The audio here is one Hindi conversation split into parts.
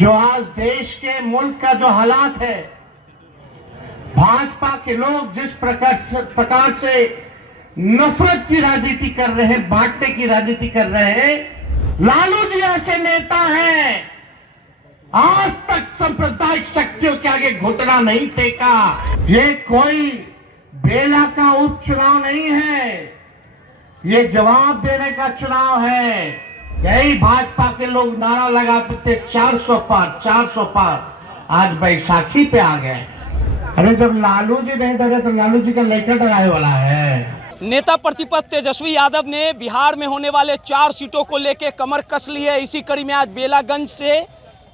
जो आज देश के मुल्क का जो हालात है, भाजपा के लोग जिस प्रकार से नफरत की राजनीति कर रहे हैं, बांटने की राजनीति कर रहे हैं, लालू जी ऐसे नेता हैं आज तक सांप्रदायिक शक्तियों के आगे घुटना नहीं टेका। ये कोई बेला का उपचुनाव नहीं है, ये जवाब देने का चुनाव है। यही भाजपा के लोग नारा लगाते थे 400 पार 400 पार, आज बैसाखी पे आ गए। अरे जब लालू जी नहीं डरे तो लालू जी का लेकर डराने वाला है। नेता प्रतिपक्ष तेजस्वी यादव ने बिहार में होने वाले 4 सीटों को लेकर कमर कस ली है। इसी कड़ी में आज बेलागंज से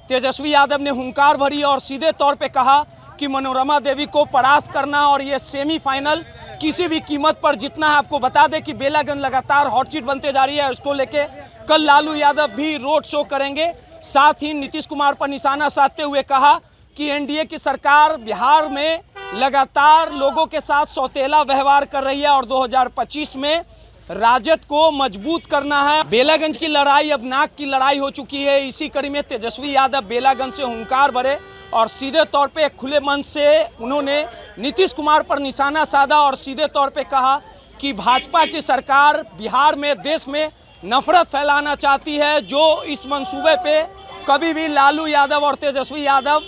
तेजस्वी यादव ने हुंकार भरी और सीधे तौर पे कहा कि मनोरमा देवी को परास्त करना और ये सेमीफाइनल किसी भी कीमत पर जीतना है। आपको बता दें कि बेलागंज लगातार हॉट सीट बनते जा रही है। उसको लेके कल लालू यादव भी रोड शो करेंगे। साथ ही नीतीश कुमार पर निशाना साधते हुए कहा कि एनडीए की सरकार बिहार में लगातार लोगों के साथ सौतेला व्यवहार कर रही है और 2025 में राजद को मजबूत करना है। बेलागंज की लड़ाई अब नाक की लड़ाई हो चुकी है। इसी कड़ी में तेजस्वी यादव बेलागंज से हुंकार भरे और सीधे तौर पे खुले मन से उन्होंने नीतीश कुमार पर निशाना साधा और सीधे तौर पे कहा कि भाजपा की सरकार बिहार में देश में नफरत फैलाना चाहती है, जो इस मंसूबे पे कभी भी लालू यादव और तेजस्वी यादव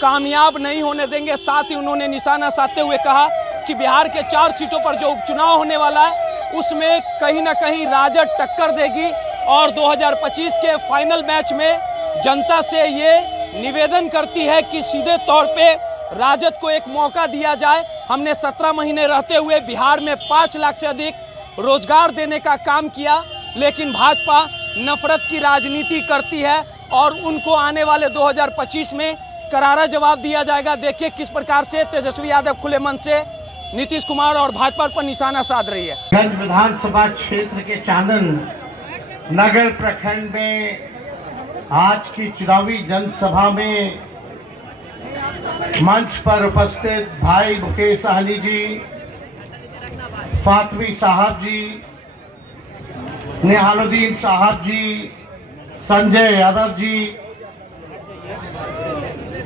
कामयाब नहीं होने देंगे। साथ ही उन्होंने निशाना साधते हुए कहा कि बिहार के 4 सीटों पर जो उपचुनाव होने वाला है उसमें कहीं ना कहीं राजद टक्कर देगी और 2025 के फाइनल मैच में जनता से ये निवेदन करती है कि सीधे तौर पे राजद को एक मौका दिया जाए। हमने 17 महीने रहते हुए बिहार में 5 लाख से अधिक रोजगार देने का काम किया, लेकिन भाजपा नफरत की राजनीति करती है और उनको आने वाले 2025 में करारा जवाब दिया जाएगा। देखिए किस प्रकार से तेजस्वी यादव खुले मन से नीतीश कुमार और भाजपा पर निशाना साध रही है। गंज विधानसभा क्षेत्र के चांदन नगर प्रखंड में आज की चुनावी जनसभा में मंच पर उपस्थित भाई मुकेश सहनी जी, फातवी साहब जी, निहालुद्दीन साहब जी, संजय यादव जी,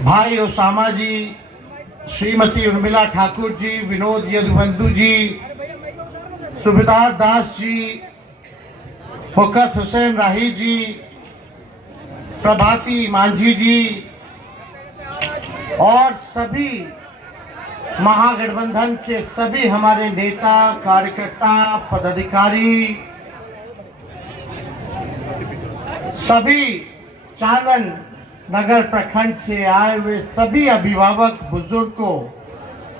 भाई ओसामा जी, श्रीमती उर्मिला ठाकुर जी, विनोद यदुबंधु जी, सुबेदार दास जी, फकत हुसैन राही जी, प्रभाती मांझी जी और सभी महागठबंधन के सभी हमारे नेता कार्यकर्ता पदाधिकारी, सभी चांदन नगर प्रखंड से आए हुए सभी अभिभावक बुजुर्ग को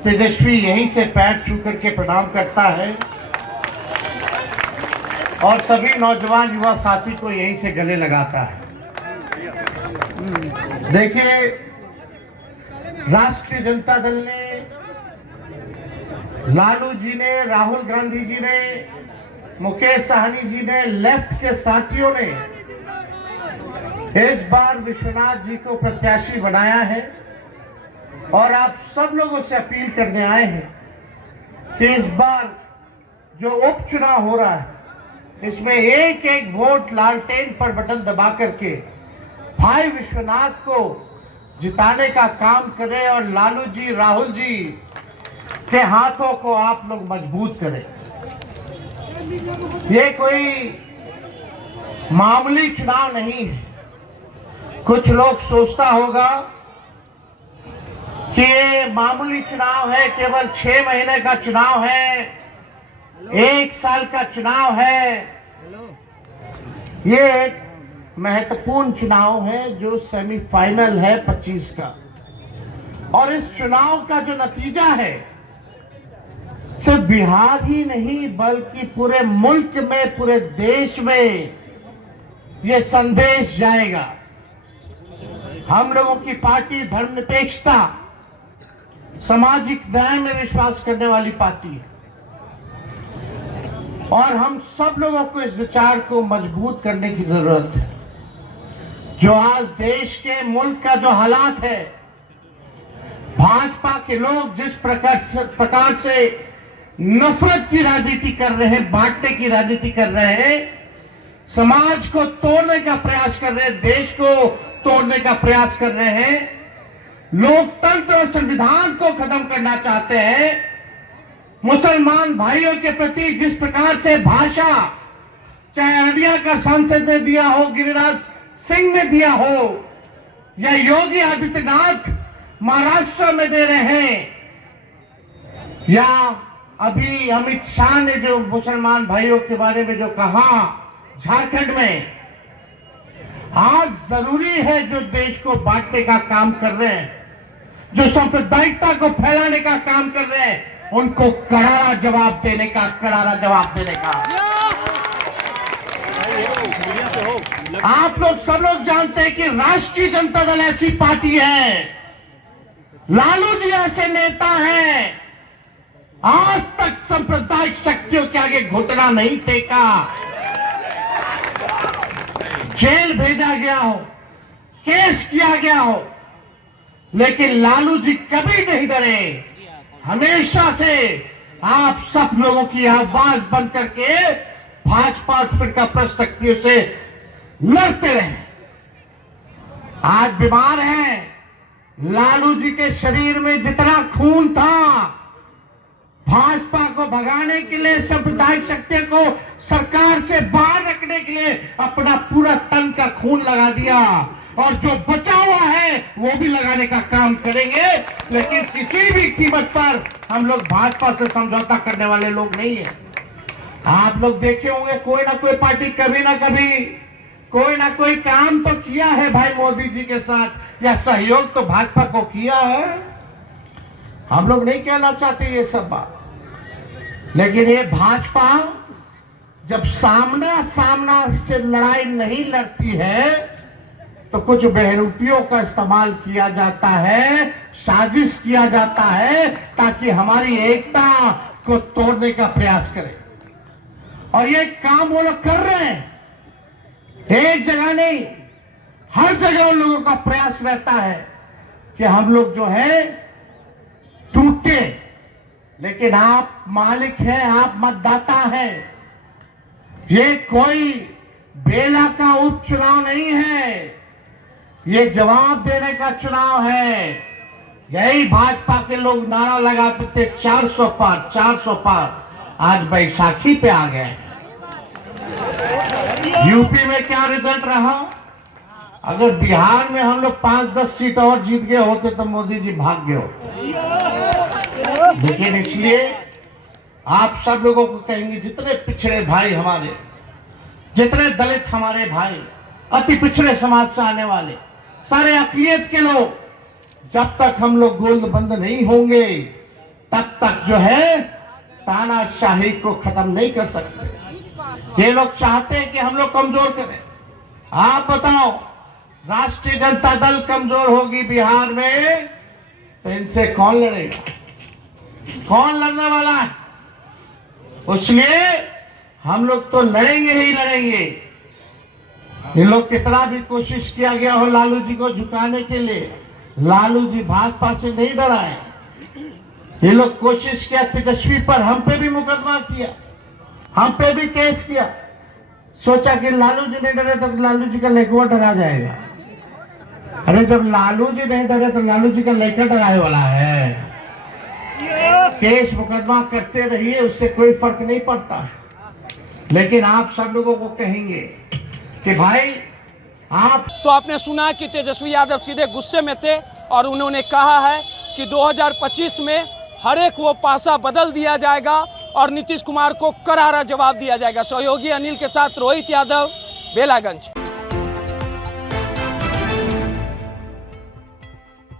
तेजस्वी यहीं से पैर छू करके प्रणाम करता है और सभी नौजवान युवा साथी को यहीं से गले लगाता है। देखिए, राष्ट्रीय जनता दल ने, लालू जी ने, राहुल गांधी जी ने, मुकेश सहनी जी ने, लेफ्ट के साथियों ने इस बार विश्वनाथ जी को प्रत्याशी बनाया है और आप सब लोगों से अपील करने आए हैं कि इस बार जो उपचुनाव हो रहा है इसमें एक एक वोट लालटेन पर बटन दबा करके भाई विश्वनाथ को जिताने का काम करें और लालू जी, राहुल जी के हाथों को आप लोग मजबूत करें। ये कोई मामूली चुनाव नहीं है। कुछ लोग सोचता होगा कि ये मामूली चुनाव है, केवल 6 महीने का चुनाव है, 1 साल का चुनाव है। ये एक महत्वपूर्ण चुनाव है जो सेमीफाइनल है 25 का, और इस चुनाव का जो नतीजा है सिर्फ बिहार ही नहीं बल्कि पूरे मुल्क में, पूरे देश में ये संदेश जाएगा। हम लोगों की पार्टी धर्मनिरपेक्षता, सामाजिक न्याय में विश्वास करने वाली पार्टी है और हम सब लोगों को इस विचार को मजबूत करने की जरूरत है। जो आज देश के मुल्क का जो हालात है, भाजपा के लोग जिस प्रकार से नफरत की राजनीति कर रहे हैं, बांटने की राजनीति कर रहे हैं, समाज को तोड़ने का प्रयास कर रहे हैं, देश को तोड़ने का प्रयास कर रहे हैं, लोकतंत्र और संविधान को खत्म करना चाहते हैं। मुसलमान भाइयों के प्रति जिस प्रकार से भाषा चाहे अररिया का सांसद ने दिया हो, गिरिराज सिंह ने दिया हो, या योगी आदित्यनाथ महाराष्ट्र में दे रहे हैं, या अभी अमित शाह ने जो मुसलमान भाइयों के बारे में जो कहा झारखंड में, आज जरूरी है जो देश को बांटने का काम कर रहे हैं, जो सांप्रदायिकता को फैलाने का काम कर रहे हैं, उनको करारा जवाब देने का, करारा जवाब देने का। आप लोग सब लोग जानते हैं कि राष्ट्रीय जनता दल ऐसी पार्टी है, लालू जी ऐसे नेता हैं, आज तक सांप्रदायिक शक्तियों के आगे घुटना नहीं टेका, जेल भेजा गया हो, केस किया गया हो, लेकिन लालू जी कभी नहीं डरे। हमेशा से आप सब लोगों की आवाज बंद करके भाजपा और फिरका प्रस्त शक्तियों से लड़ते रहे। आज बीमार हैं, लालू जी के शरीर में जितना खून था, भाजपा को भगाने के लिए, सांप्रदायिक शक्तियों को सरकार से बाहर रखने के लिए अपना पूरा तन का खून लगा दिया, और जो बचा हुआ है वो भी लगाने का काम करेंगे। लेकिन किसी भी कीमत पर हम लोग भाजपा से समझौता करने वाले लोग नहीं है। आप लोग देखे होंगे कोई ना कोई पार्टी कभी ना कभी कोई ना कोई काम तो किया है भाई मोदी जी के साथ, या सहयोग तो भाजपा को किया है। हम लोग नहीं कहना चाहते ये सब बात, लेकिन ये भाजपा जब सामना सामना से लड़ाई नहीं लड़ती है तो कुछ बहरूपियों का इस्तेमाल किया जाता है, साजिश किया जाता है, ताकि हमारी एकता को तोड़ने का प्रयास करें। और ये काम वो लोग कर रहे हैं, एक जगह नहीं, हर जगह उन लोगों का प्रयास रहता है कि हम लोग जो है टूटे। लेकिन आप मालिक हैं, आप मतदाता हैं, ये कोई बेला का उपचुनाव नहीं है, ये जवाब देने का चुनाव है। यही भाजपा के लोग नारा लगाते थे 400 पार 400 पार, आज बैसाखी पे आ गए। यूपी में क्या रिजल्ट रहा? अगर बिहार में हम लोग 5-10 सीट और जीत गए होते तो मोदी जी भाग गए होते। लेकिन इसलिए आप सब लोगों को कहेंगे, जितने पिछड़े भाई हमारे, जितने दलित हमारे भाई, अति पिछड़े समाज से आने वाले सारे अकलियत के लोग, जब तक हम लोग गोलबंद नहीं होंगे तब तक जो है तानाशाही को खत्म नहीं कर सकते। ये लोग चाहते हैं कि हम लोग कमजोर करें। आप बताओ, राष्ट्रीय जनता दल कमजोर होगी बिहार में तो इनसे कौन लड़ेगा? कौन लड़ने वाला है? इसलिए हम लोग तो लड़ेंगे ही लड़ेंगे। ये लोग कितना भी कोशिश किया गया हो लालू जी को झुकाने के लिए, लालू जी भाजपा से नहीं डराए। ये लोग कोशिश किया तेजस्वी पर, हम पे भी मुकदमा किया, हम पे भी केस किया, सोचा कि लालू जी नहीं डरे तो लालू जी का लेखवा डरा जाएगा। अरे जब लालू जी नहीं डरे तो लालू जी का लेखा डराने वाला है। केस मुकदमा करते रहिए, उससे कोई फर्क नहीं पड़ता। लेकिन आप सब लोगों को कहेंगे कि भाई आप, तो आपने सुना कि तेजस्वी यादव सीधे गुस्से में थे और उन्होंने कहा है कि 2025 में हर एक वो पासा बदल दिया जाएगा और नीतीश कुमार को करारा जवाब दिया जाएगा। सहयोगी अनिल के साथ रोहित यादव, बेलागंज।